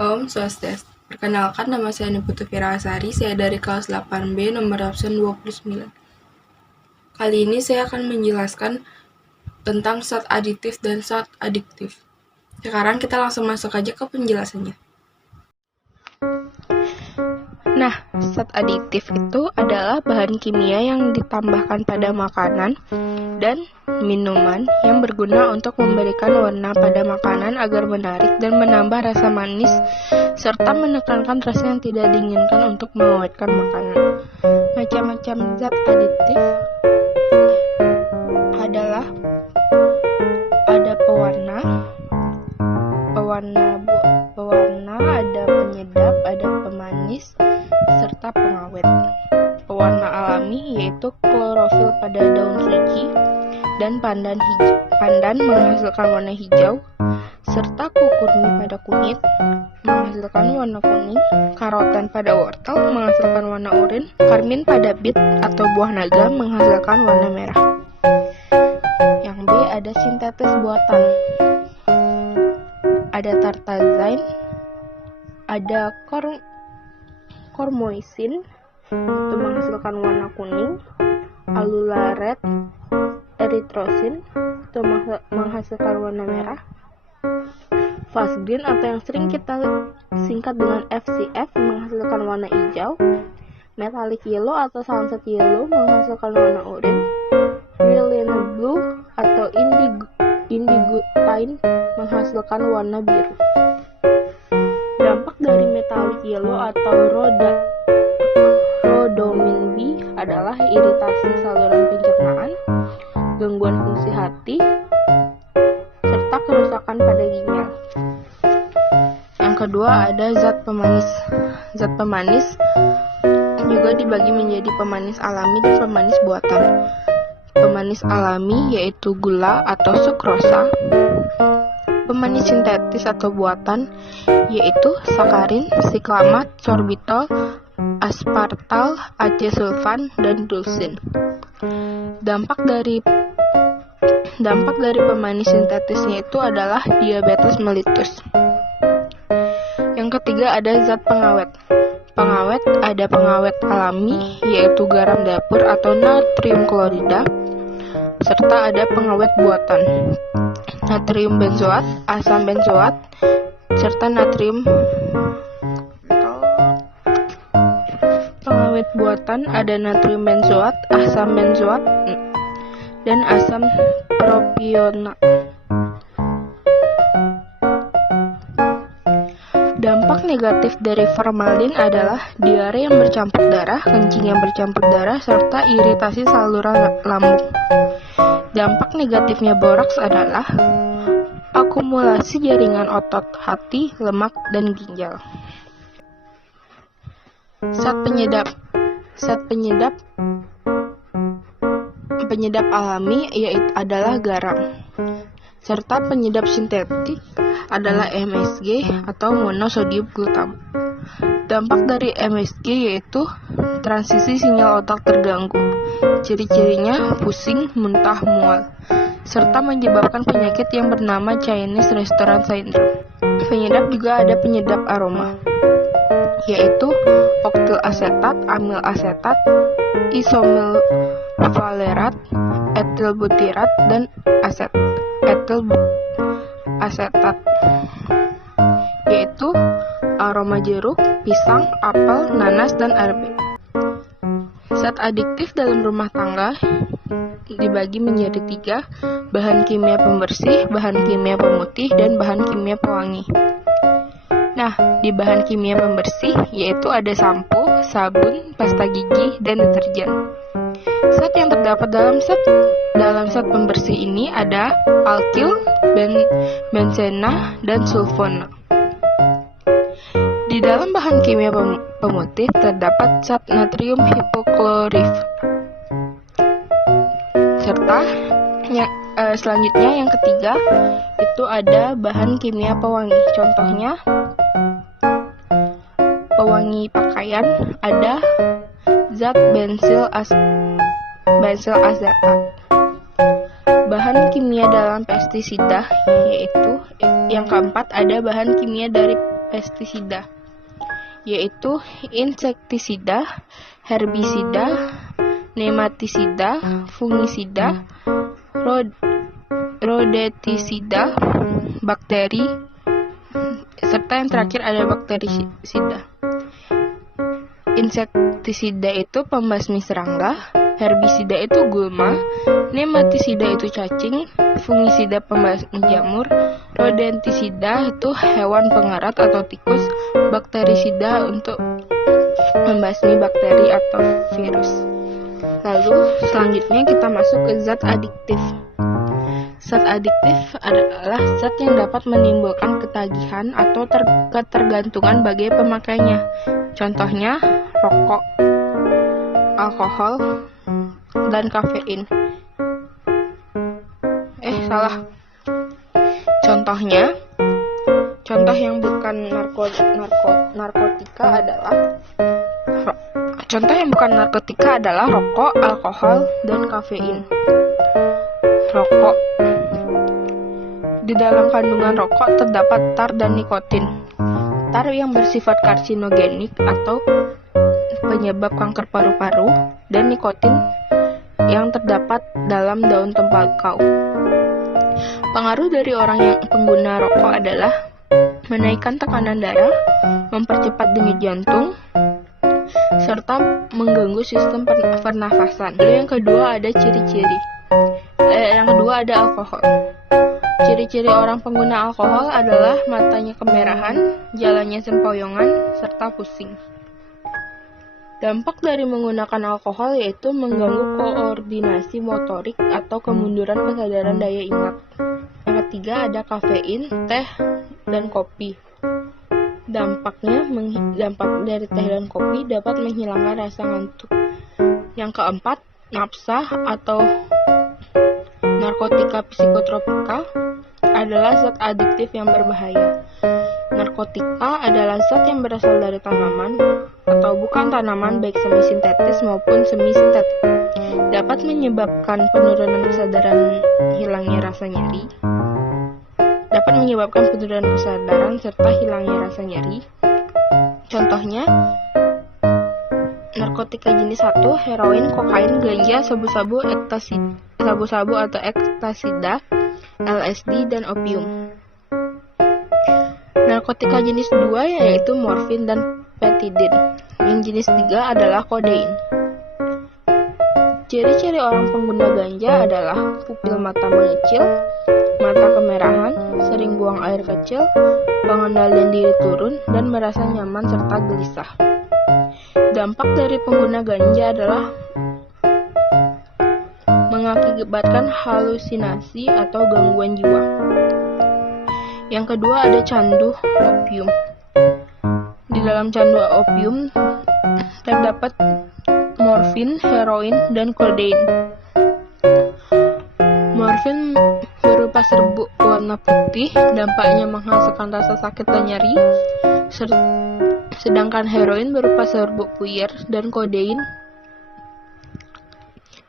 Om Swastiastu. Perkenalkan, nama saya Niputu Firasari, saya dari kelas 8B nomor absen 29. Kali ini saya akan menjelaskan tentang zat aditif dan zat adiktif. Sekarang kita langsung masuk aja ke penjelasannya. Nah, zat adiktif itu adalah bahan kimia yang ditambahkan pada makanan dan minuman yang berguna untuk memberikan warna pada makanan agar menarik dan menambah rasa manis serta menekankan rasa yang tidak diinginkan untuk mengawetkan makanan. Macam-macam zat adiktif adalah ada pewarna, ada penyedap, ada pemanis, serta pengawet. Pewarna alami yaitu klorofil pada daun suci dan pandan menghasilkan warna hijau, serta kukurni pada kunyit menghasilkan warna kuning, karoten pada wortel menghasilkan warna oranye, karmin pada bit atau buah naga menghasilkan warna merah. Yang B ada sintetis buatan. Ada tartazine, ada kormoisin itu menghasilkan warna kuning, alularet, eritrosin itu menghasilkan warna merah, fasgreen atau yang sering kita singkat dengan FCF menghasilkan warna hijau, metallic yellow atau sunset yellow menghasilkan warna oranye, brilliant blue atau indigotine menghasilkan warna biru. Dampak dari metallic yellow atau rhodomin B adalah iritasi saluran pencernaan, gangguan fungsi hati, serta kerusakan pada ginjal. Yang kedua ada zat pemanis. Zat pemanis juga dibagi menjadi pemanis alami dan pemanis buatan. Pemanis alami yaitu gula atau sukrosa. Pemanis sintetis atau buatan yaitu sakarin, siklamat, sorbitol, aspartal, acesulfan, dan dulsin. Dampak dari pemanis sintetisnya itu adalah diabetes mellitus. Yang ketiga ada zat pengawet. Pengawet ada pengawet alami yaitu garam dapur atau natrium klorida, serta ada pengawet buatan natrium benzoat, asam benzoat, serta natrium. Pengawet buatan ada natrium benzoat, asam benzoat, dan asam propionat. Dampak negatif dari formalin adalah diare yang bercampur darah, kencing yang bercampur darah, serta iritasi saluran lambung. Dampak negatifnya boraks adalah akumulasi jaringan otot, hati, lemak, dan ginjal. Zat penyedap alami yaitu adalah garam, serta penyedap sintetik adalah MSG atau monosodium glutamate. Dampak dari MSG yaitu transisi sinyal otak terganggu. Ciri-cirinya pusing, muntah, mual, serta menyebabkan penyakit yang bernama Chinese Restaurant Syndrome. Penyedap juga ada penyedap aroma, yaitu oktil asetat, amil asetat, isomil valerat, etil butirat, dan etil asetat, yaitu aroma jeruk, pisang, apel, nanas, dan arbe. Zat adiktif dalam rumah tangga dibagi menjadi 3, bahan kimia pembersih, bahan kimia pemutih, dan bahan kimia pewangi. Nah, di bahan kimia pembersih yaitu ada sampo, sabun, pasta gigi, dan deterjen. Zat yang terdapat dalam zat pembersih ini ada alkil, benzena, dan sulfona. Di dalam bahan kimia pemutih terdapat zat natrium hipoklorit. Serta selanjutnya yang ketiga itu ada bahan kimia pewangi. Contohnya pewangi pakaian ada zat bensil azetat. Bahan kimia dalam pestisida yaitu yang keempat ada bahan kimia dari pestisida, yaitu insektisida, herbisida, nematisida, fungisida, rodentisida, bakteri, serta yang terakhir ada bakterisida. Insektisida itu pembasmi serangga, herbisida itu gulma, nematisida itu cacing, fungisida pembasmi jamur, rodentisida itu hewan pengerat atau tikus, bakterisida untuk membasmi bakteri atau virus. Lalu selanjutnya kita masuk ke zat adiktif. Zat adiktif adalah zat yang dapat menimbulkan ketagihan atau ketergantungan bagi pemakainya. Contohnya rokok, alkohol, dan kafein. Contoh yang bukan narkotika adalah rokok, alkohol, dan kafein. Rokok. Di dalam kandungan rokok terdapat tar dan nikotin. Tar yang bersifat karsinogenik atau penyebab kanker paru-paru, dan nikotin yang terdapat dalam daun tembakau. Pengaruh dari orang yang pengguna rokok adalah menaikkan tekanan darah, mempercepat denyut jantung, serta mengganggu sistem pernafasan. Lalu yang kedua ada alkohol. Ciri-ciri orang pengguna alkohol adalah matanya kemerahan, jalannya sempoyongan, serta pusing. Dampak dari menggunakan alkohol yaitu mengganggu koordinasi motorik atau kemunduran kesadaran daya ingat. Yang ketiga ada kafein, teh, dan kopi. Dampak dari teh dan kopi dapat menghilangkan rasa ngantuk. Yang keempat, nafsa atau narkotika psikotropika adalah zat adiktif yang berbahaya. Narkotika adalah zat yang berasal dari tanaman atau bukan tanaman baik semi-sintetis maupun semi-sintetik. Dapat menyebabkan penurunan kesadaran, hilangnya rasa nyeri. Serta hilangnya rasa nyeri. Contohnya narkotika jenis 1, heroin, kokain, ganja, sabu-sabu atau ektasida, LSD, dan opium. Narkotika jenis 2 yaitu morfin dan petidin. Yang jenis 3 adalah kodein. Ciri-ciri orang pengguna ganja adalah pupil mata mengecil, mata kemerahan, sering buang air kecil, pengendalian diri turun, dan merasa nyaman serta gelisah. Dampak dari pengguna ganja adalah mengakibatkan halusinasi atau gangguan jiwa. Yang kedua ada candu opium. Di dalam candu opium terdapat morfin, heroin, dan kodein. Morfin berupa serbuk warna putih, dampaknya menghasilkan rasa sakit dan nyeri. Sedangkan heroin berupa serbuk puyer dan kodein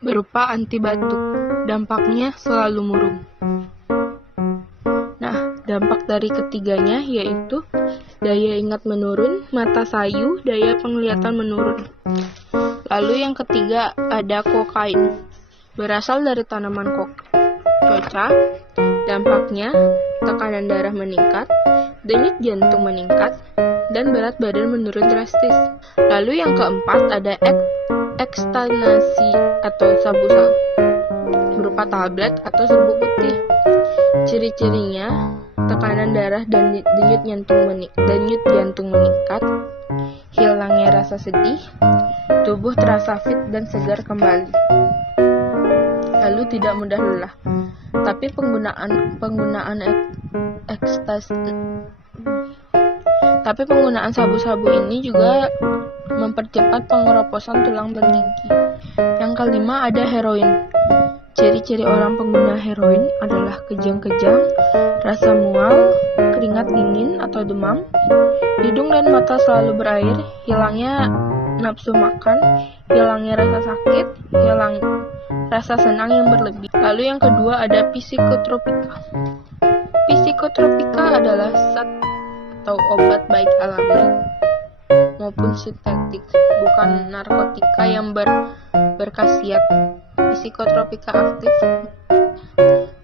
berupa anti batuk, dampaknya selalu murung. Nah, dampak dari ketiganya yaitu daya ingat menurun, mata sayu, daya penglihatan menurun. Lalu yang ketiga ada kokain, berasal dari tanaman coca. Dampaknya tekanan darah meningkat, denyut jantung meningkat, dan berat badan menurun drastis. Lalu yang keempat ada ekstasi atau sabu-sabu, berupa tablet atau serbuk putih. Ciri-cirinya tekanan darah dan denyut jantung meningkat, hilangnya rasa sedih, tubuh terasa fit dan segar kembali. Lalu tidak mudah lelah. Tapi penggunaan sabu-sabu ini juga mempercepat pengeroposan tulang dan gigi. Yang kelima ada heroin. Ciri-ciri orang pengguna heroin adalah kejang-kejang, rasa mual, keringat dingin atau demam, hidung dan mata selalu berair, hilangnya nafsu makan, hilangnya rasa sakit, hilang rasa senang yang berlebih. Lalu yang kedua ada psikotropika. Psikotropika adalah zat atau obat baik alami maupun sintetik, bukan narkotika yang berkhasiat psikotropika aktif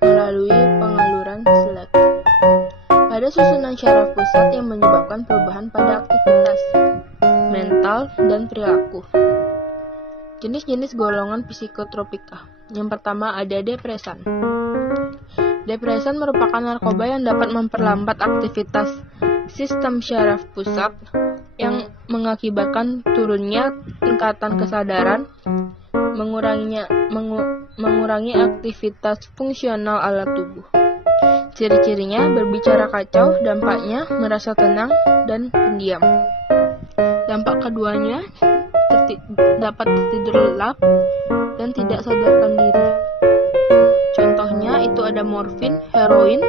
melalui pengaluran selektif pada susunan syaraf pusat yang menyebabkan perubahan pada aktivitas mental dan perilaku. Jenis-jenis golongan psikotropika. Yang pertama ada depresan. Depresan merupakan narkoba yang dapat memperlambat aktivitas sistem syaraf pusat yang mengakibatkan turunnya tingkatan kesadaran, mengurangi aktivitas fungsional alat tubuh. Ciri-cirinya berbicara kacau, dampaknya merasa tenang dan pendiam. Dampak keduanya dapat tidur lelap dan tidak sadarkan diri. Contohnya itu ada morfin, heroin,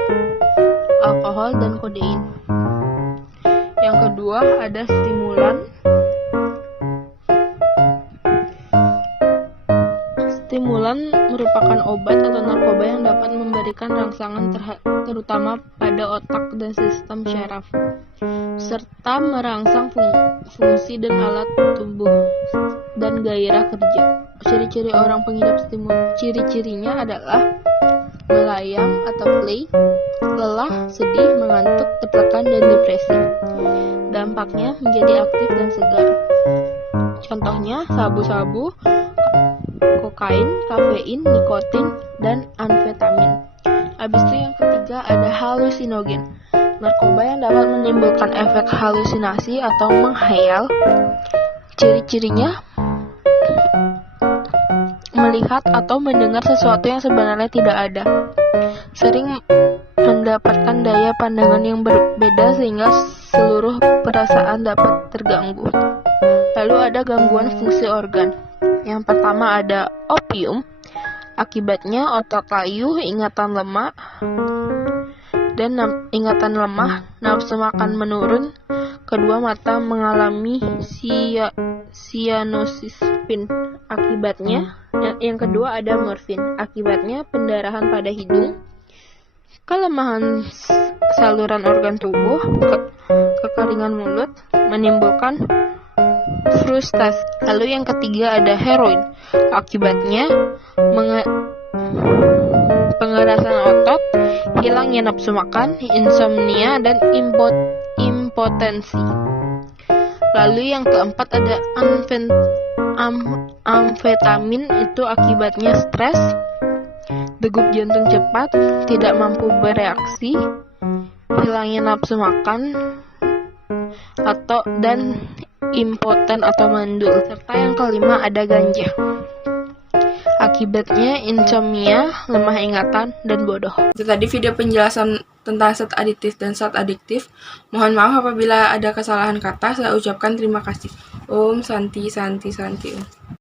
alkohol, dan kodein. Yang kedua ada stimulan. Stimulan merupakan obat atau narkoba yang dapat memberikan rangsangan terutama pada otak dan sistem syaraf, serta merangsang fungsi dan alat tubuh dan gairah kerja. Ciri-ciri orang pengidap stimulan. Ciri-cirinya adalah melayang atau play, lelah, sedih, mengantuk, tertekan, dan depresi. Dampaknya menjadi aktif dan segar. Contohnya sabu-sabu, kokain, kafein, nikotin, dan amfetamin. Habis itu yang ketiga ada halusinogen. Narkoba yang dapat menimbulkan efek halusinasi atau menghayal. Ciri-cirinya melihat atau mendengar sesuatu yang sebenarnya tidak ada. Sering mendapatkan daya pandangan yang berbeda sehingga seluruh perasaan dapat terganggu. Lalu ada gangguan fungsi organ. Yang pertama ada opium. Akibatnya otot layu, ingatan lemah, nafsu makan menurun. Kedua, mata mengalami cyanosis pin. Akibatnya, yang kedua ada morfin. Akibatnya pendarahan pada hidung, kelemahan saluran organ tubuh, kekeringan mulut, menimbulkan frustasi. Lalu yang ketiga ada heroin. Akibatnya pengerasan otot, hilangnya nafsu makan, insomnia, dan impotensi. Lalu yang keempat ada amfetamin. Itu akibatnya stres, degup jantung cepat, tidak mampu bereaksi, hilangnya nafsu makan, dan impoten atau mandul. Serta yang kelima ada ganja. Akibatnya insomnia, lemah ingatan, dan bodoh. Itu tadi video penjelasan tentang zat aditif dan zat adiktif. Mohon maaf apabila ada kesalahan kata. Saya ucapkan terima kasih. Om Santi Santi Santi Om.